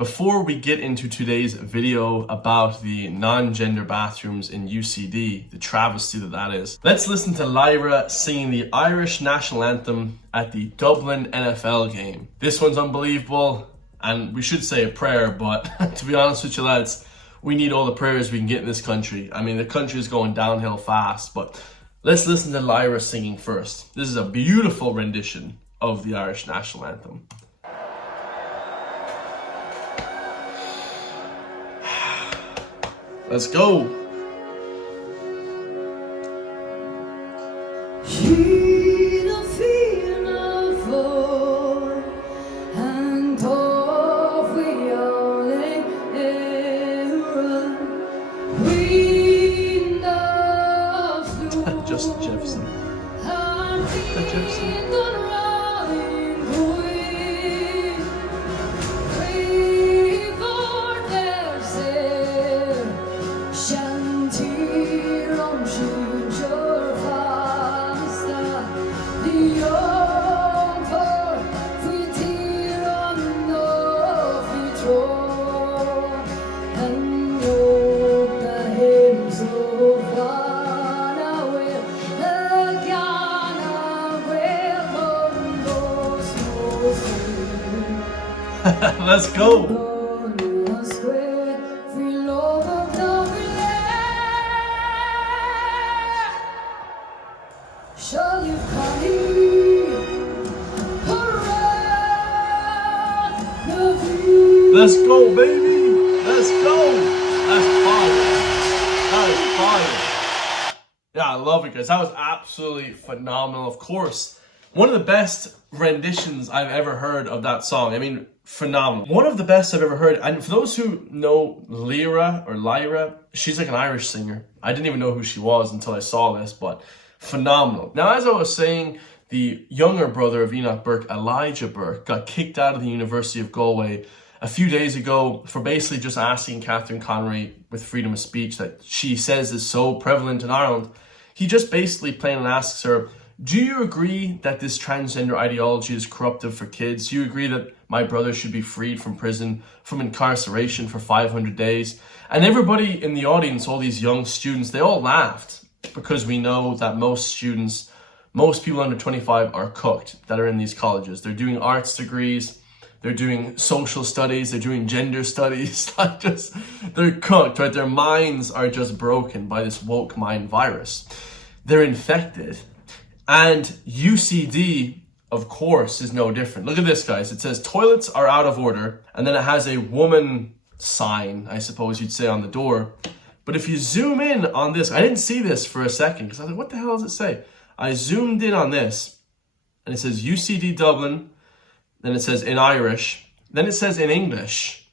Before we get into today's video about the non-gender bathrooms in UCD, the travesty that is, let's listen to Lyra singing the Irish national anthem at the Dublin NFL game. This one's unbelievable, and we should say a prayer, but to be honest with you lads, we need all the prayers we can get in this country. I mean, the country is going downhill fast, but let's listen to Lyra singing first. This is a beautiful rendition of the Irish national anthem. Let's go. Just Jefferson. Jefferson. Let's go. Let's go, baby. Let's go. That's fire. That is fire. Yeah, I love it, guys. That was absolutely phenomenal. Of course, one of the best renditions I've ever heard of that song. I mean, phenomenal. One of the best I've ever heard. And for those who know Lyra, she's like an Irish singer. I didn't even know who she was until I saw this, but phenomenal. Now, as I was saying, the younger brother of Enoch Burke, Elijah Burke, got kicked out of the University of Galway a few days ago for basically just asking Catherine Connery with freedom of speech that she says is so prevalent in Ireland. He just basically plain and asks her, do you agree that this transgender ideology is corruptive for kids? Do you agree that my brother should be freed from prison, from incarceration for 500 days? And everybody in the audience, all these young students, they all laughed because we know that most people under 25 are cooked that are in these colleges. They're doing arts degrees, they're doing social studies, they're doing gender studies. They're cooked, right? Their minds are just broken by this woke mind virus. They're infected. And UCD, of course, is no different. Look at this, guys. It says toilets are out of order. And then it has a woman sign, I suppose you'd say, on the door. But if you zoom in on this, I didn't see this for a second because I was like, what the hell does it say? I zoomed in on this and it says UCD Dublin. Then it says in Irish. Then it says in English,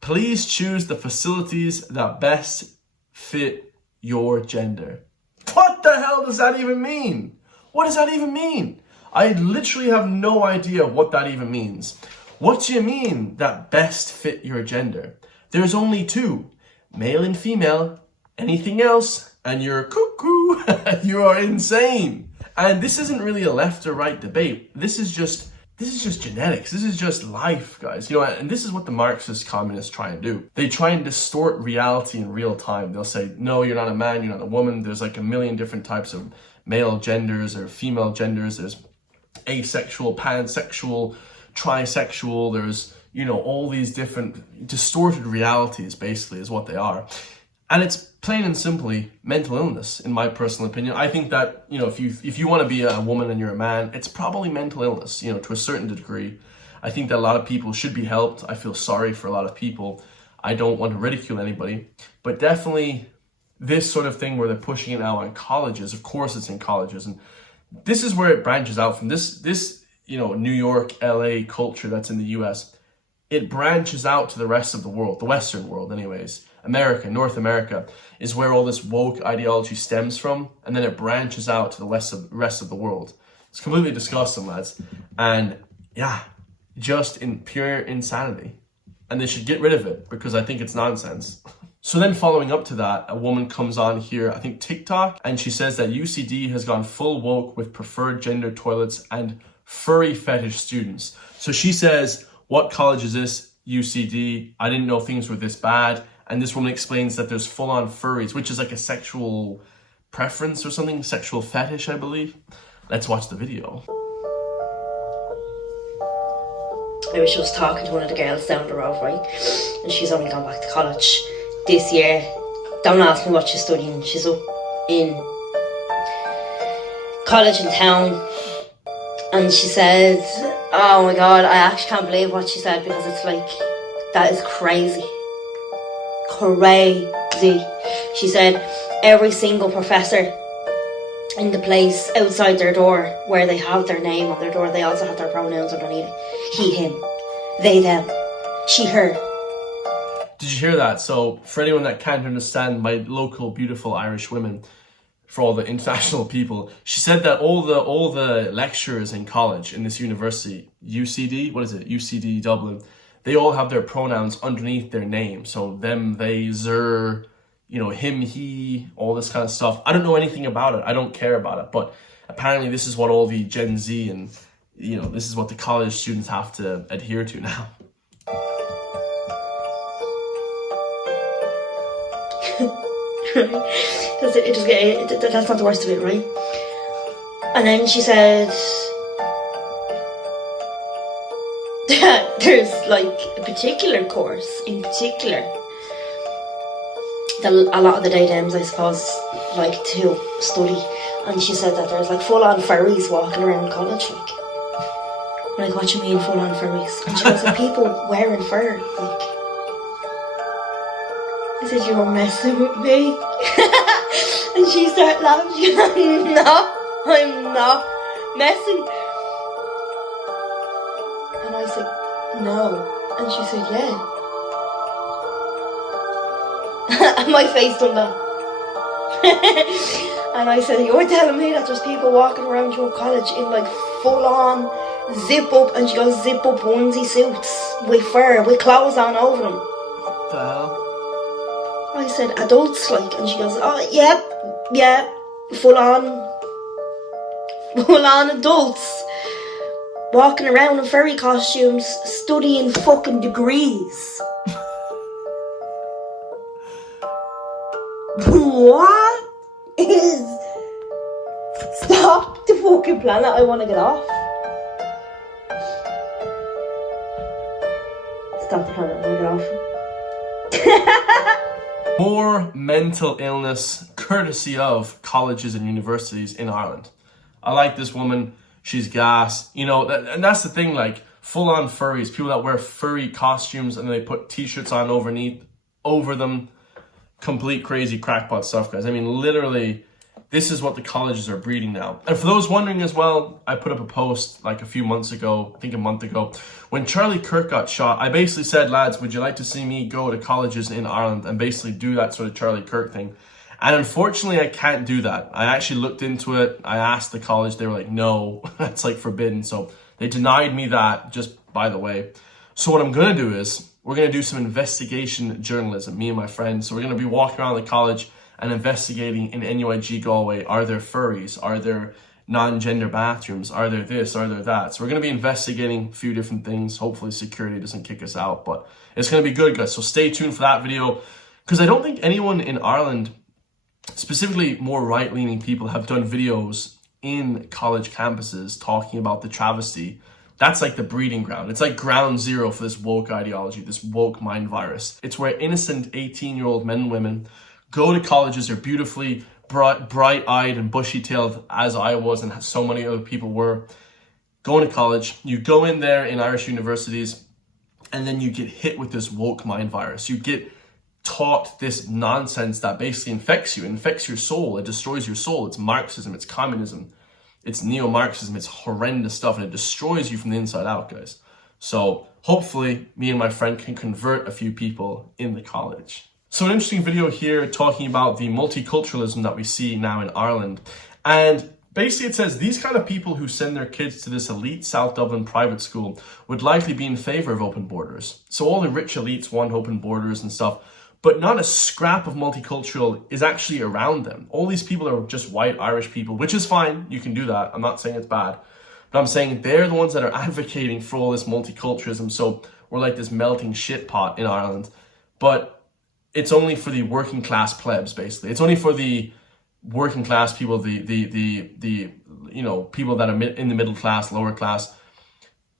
please choose the facilities that best fit your gender. What the hell does that even mean? What does that even mean? I literally have no idea what that even means. What do you mean that best fit your gender? There's only two, male and female. Anything else, and you're cuckoo. You are insane. And this isn't really a left or right debate. This is just genetics. This is just life, guys. You know, and this is what the Marxist communists try and do. They try and distort reality in real time. They'll say, no, you're not a man, you're not a woman. There's like a million different types of male genders or female genders. There's asexual, pansexual, trisexual. There's, you know, all these different distorted realities, basically, is what they are. And it's plain and simply mental illness, in my personal opinion. I think that, you know, if you want to be a woman and you're a man, it's probably mental illness, you know, to a certain degree. I think that a lot of people should be helped. I feel sorry for a lot of people. I don't want to ridicule anybody, but definitely this sort of thing where they're pushing it now on colleges. Of course it's in colleges, and this is where it branches out from. This you know, New York, LA culture that's in the US. It branches out to the rest of the world, the Western world anyways. America, North America, is where all this woke ideology stems from, and then it branches out to the rest of the world. It's completely disgusting, lads. And yeah, just in pure insanity. And they should get rid of it because I think it's nonsense. So then following up to that, a woman comes on here, I think TikTok, and she says that UCD has gone full woke with preferred gender toilets and furry fetish students. So she says, what college is this? UCD. I didn't know things were this bad. And this woman explains that there's full-on furries, which is like a sexual preference or something, sexual fetish, I believe. Let's watch the video. I was just talking to one of the girls down the road, right? And she's only gone back to college this year. Don't ask me what she's studying. She's up in college in town. And she said, oh my God, I actually can't believe what she said, because it's like, that is crazy. Crazy. She said every single professor in the place outside their door, where they have their name on their door, they also have their pronouns underneath it. He, him, they, them, she, her. Did you hear that? So for anyone that can't understand my local beautiful Irish women, for all the international people, she said that all the lecturers in college in this university, UCD, what is it? UCD Dublin, they all have their pronouns underneath their name. So them, they, zer, you know, him, he, all this kind of stuff. I don't know anything about it. I don't care about it. But apparently this is what all the Gen Z and, you know, this is what the college students have to adhere to now. That's not the worst of it, right? And then she said that there's like a particular course in particular that a lot of the day-dems, I suppose, like to study. And she said that there's like full-on furries walking around college, like. I'm like, what do you mean full-on furries? And she goes, like, people wearing fur, like. I said, you're messing with me. And she started laughing. She goes, I'm not messing. And I said, no. And she said, yeah. And my face done that. And I said, you're telling me that there's people walking around your college in like full-on zip up, and she goes, zip up onesie suits with fur, with clothes on over them. What the hell? I said, adults, like, and she goes, oh, yeah, full on adults walking around in furry costumes, studying fucking degrees. What is... Stop the fucking planet, I want to get off. Stop the planet, I want to get off. More mental illness courtesy of colleges and universities in Ireland. I like this woman. She's gas. You know, and that's the thing, like, full-on furries, people that wear furry costumes and they put t-shirts on over them. Complete crazy crackpot stuff, guys. I mean, literally, this is what the colleges are breeding now. And for those wondering as well, I put up a post like a few months ago, I think a month ago, when Charlie Kirk got shot. I basically said, lads, would you like to see me go to colleges in Ireland and basically do that sort of Charlie Kirk thing? And unfortunately, I can't do that. I actually looked into it. I asked the college. They were like, no, that's like forbidden. So they denied me that, just by the way. So what I'm going to do is, we're going to do some investigation journalism, me and my friends. So we're going to be walking around the college and investigating in NUIG Galway. Are there furries? Are there non-gender bathrooms? Are there this? Are there that? So we're going to be investigating a few different things. Hopefully security doesn't kick us out, but it's going to be good, guys. So stay tuned for that video, because I don't think anyone in Ireland, specifically more right-leaning people, have done videos in college campuses talking about the travesty. That's like the breeding ground. It's like ground zero for this woke ideology, this woke mind virus. It's where innocent 18-year-old men and women go to colleges. They're beautifully bright-eyed and bushy-tailed, as I was and so many other people were, going to college. You go in there in Irish universities, and then you get hit with this woke mind virus. You get taught this nonsense that basically infects you, infects your soul. It destroys your soul. It's Marxism, it's communism. It's neo-Marxism, it's horrendous stuff, and it destroys you from the inside out, guys. So hopefully me and my friend can convert a few people in the college. So an interesting video here talking about the multiculturalism that we see now in Ireland. And basically it says these kind of people who send their kids to this elite South Dublin private school would likely be in favor of open borders. So all the rich elites want open borders and stuff, but not a scrap of multicultural is actually around them. All these people are just white Irish people, which is fine. You can do that. I'm not saying it's bad. But I'm saying they're the ones that are advocating for all this multiculturalism. So we're like this melting shit pot in Ireland, but it's only for the working class plebs, basically. It's only for the working class people, the you know, people that are in the middle class, lower class,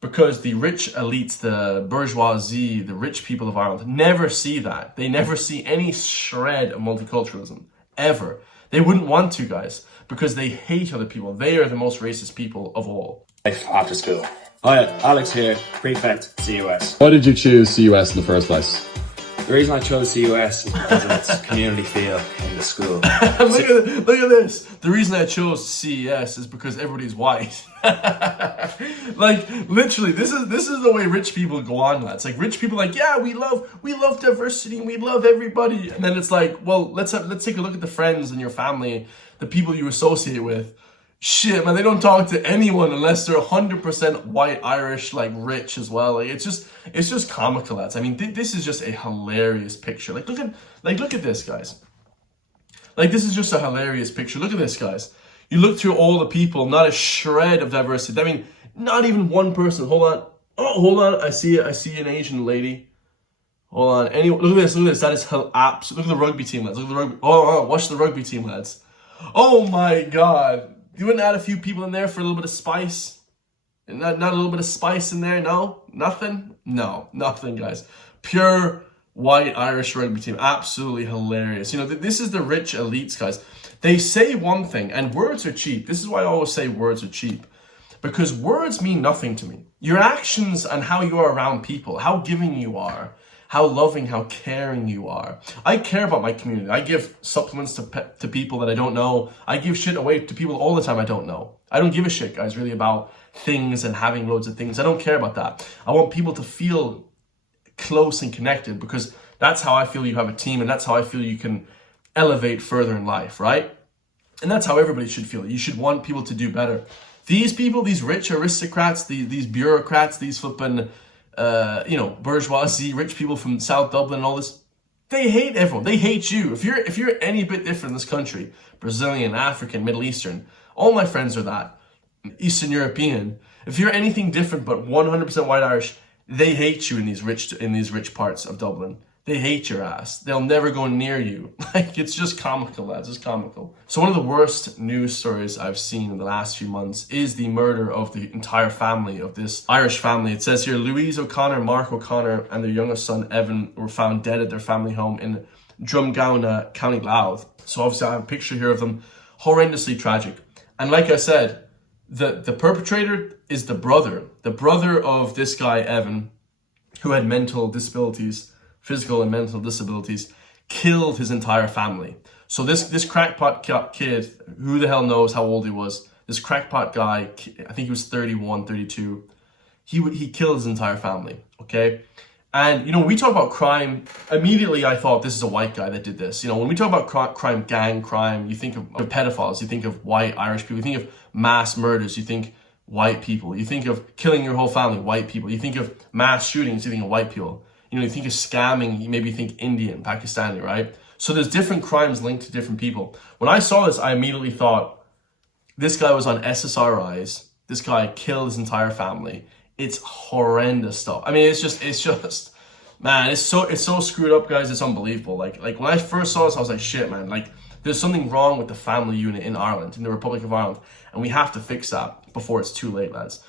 because the rich elites, the bourgeoisie, the rich people of Ireland never see that. They never see any shred of multiculturalism, ever. They wouldn't want to, guys, because they hate other people. They are the most racist people of all. After school. Hi, Alex here, prefect CUS. Why did you choose CUS in the first place? The reason I chose CUS is because of its community feel in the school. Look at this. The reason I chose CES is because everybody's white. Like, literally, this is the way rich people go on, lads. Like, rich people are like, yeah, we love diversity and we love everybody. And then it's like, well, let's take a look at the friends and your family, the people you associate with. Shit, man, they don't talk to anyone unless they're 100% white, Irish, like, rich as well. Like, it's just comical, lads. I mean, this is just a hilarious picture. Like, look at this, guys. Like, this is just a hilarious picture. Look at this, guys. You look through all the people, not a shred of diversity. I mean, not even one person. Hold on. Oh, hold on. I see an Asian lady. Hold on. Look at this. That is absolute. Look at the rugby team, lads. Look at the rugby. Oh, watch the rugby team, lads. Oh my God. You wouldn't add a few people in there for a little bit of spice? Not a little bit of spice in there? No? Nothing? No, nothing, guys. Pure white Irish rugby team. Absolutely hilarious. You know, this is the rich elites, guys. They say one thing, and words are cheap. This is why I always say words are cheap. Because words mean nothing to me. Your actions and how you are around people, how giving you are, how loving, how caring you are. I care about my community. I give supplements to people that I don't know. I give shit away to people all the time I don't know. I don't give a shit, guys, really, about things and having loads of things. I don't care about that. I want people to feel close and connected, because that's how I feel you have a team, and that's how I feel you can elevate further in life, right? And that's how everybody should feel. You should want people to do better. These people, these rich aristocrats, these bureaucrats, these flipping you know, bourgeoisie, rich people from South Dublin and all this, they hate everyone. They hate you. If you're any bit different in this country, Brazilian, African, Middle Eastern, all my friends are that. Eastern European. If you're anything different but 100% white Irish, they hate you in these rich parts of Dublin. They hate your ass. They'll never go near you. Like, it's just comical, lads. It's comical. So one of the worst news stories I've seen in the last few months is the murder of the entire family of this Irish family. It says here, Louise O'Connor, Mark O'Connor, and their youngest son, Evan, were found dead at their family home in Drumgowna, County Louth. So obviously I have a picture here of them. Horrendously tragic. And like I said, the perpetrator is the brother of this guy, Evan, who had mental disabilities, physical and mental disabilities, killed his entire family. So this crackpot kid, who the hell knows how old he was, this crackpot guy, I think he was 31, 32, he killed his entire family, okay? And, you know, when we talk about crime, immediately I thought this is a white guy that did this. You know, when we talk about crime, gang crime, you think of pedophiles, you think of white Irish people, you think of mass murders, you think white people, you think of killing your whole family, white people, you think of mass shootings, you think of white people. You know, you think of scamming, you maybe think Indian, Pakistani, right? So there's different crimes linked to different people. When I saw this, I immediately thought, this guy was on SSRIs. This guy killed his entire family. It's horrendous stuff. I mean, it's just, man, it's so screwed up, guys. It's unbelievable. Like when I first saw this, I was like, shit, man. Like, there's something wrong with the family unit in Ireland, in the Republic of Ireland, and we have to fix that before it's too late, lads.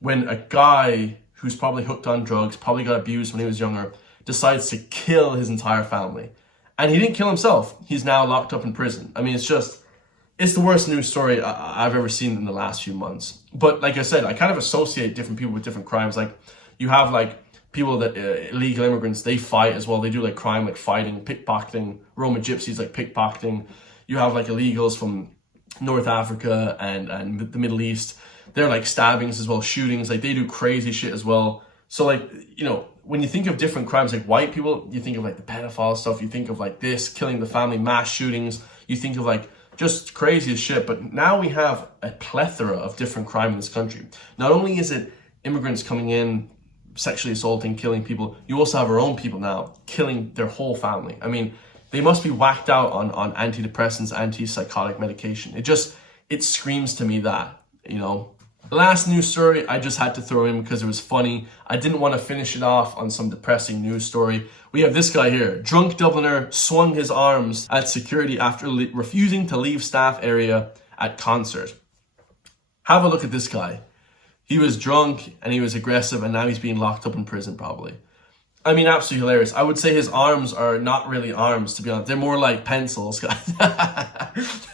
When a guy who's probably hooked on drugs, probably got abused when he was younger, decides to kill his entire family. And he didn't kill himself. He's now locked up in prison. I mean, it's the worst news story I've ever seen in the last few months. But like I said, I kind of associate different people with different crimes. Like, you have like people that, illegal immigrants, they fight as well. They do like crime, like fighting, pickpocketing, Roma gypsies, like pickpocketing. You have like illegals from North Africa and the Middle East. They're like stabbings as well, shootings, like they do crazy shit as well. So like, you know, when you think of different crimes, like white people, you think of like the pedophile stuff, you think of like this, killing the family, mass shootings, you think of like just crazy as shit. But now we have a plethora of different crime in this country. Not only is it immigrants coming in, sexually assaulting, killing people, you also have our own people now killing their whole family. I mean, they must be whacked out on antidepressants, antipsychotic medication. It screams to me that, you know, Last news story I just had to throw in because it was funny. I didn't want to finish it off on some depressing news story. We have this guy here. Drunk Dubliner swung his arms at security after refusing to leave staff area at concert. Have a look at this guy. He was drunk and he was aggressive and now he's being locked up in prison probably. I mean, absolutely hilarious. I would say his arms are not really arms, to be honest. They're more like pencils, guys.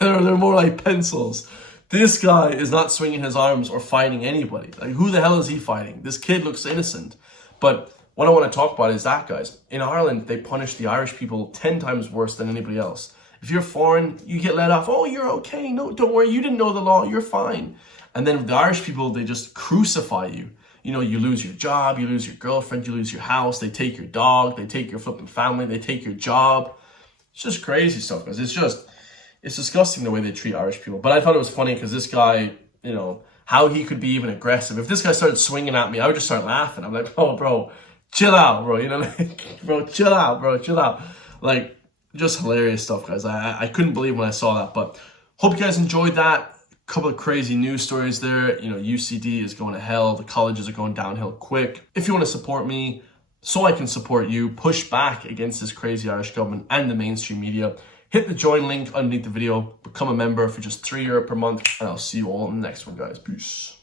They're more like pencils. This guy is not swinging his arms or fighting anybody. Like, who the hell is he fighting? This kid looks innocent. But what I want to talk about is that, guys. In Ireland, they punish the Irish people 10 times worse than anybody else. If you're foreign, you get let off. Oh, you're okay. No, don't worry. You didn't know the law. You're fine. And then the Irish people, they just crucify you. You know, you lose your job, you lose your girlfriend, you lose your house, they take your dog, they take your flipping family, they take your job. It's just crazy stuff, guys. It's disgusting the way they treat Irish people. But I thought it was funny because this guy, you know, how he could be even aggressive. If this guy started swinging at me, I would just start laughing. I'm like, oh, bro, chill out, bro. You know, like, bro, chill out, bro, chill out. Like, just hilarious stuff, guys. I couldn't believe when I saw that. But hope you guys enjoyed that. Couple of crazy news stories there. You know, UCD is going to hell. The colleges are going downhill quick. If you want to support me so I can support you, push back against this crazy Irish government and the mainstream media, hit the join link underneath the video, become a member for just €3 per month, and I'll see you all in the next one, guys. Peace.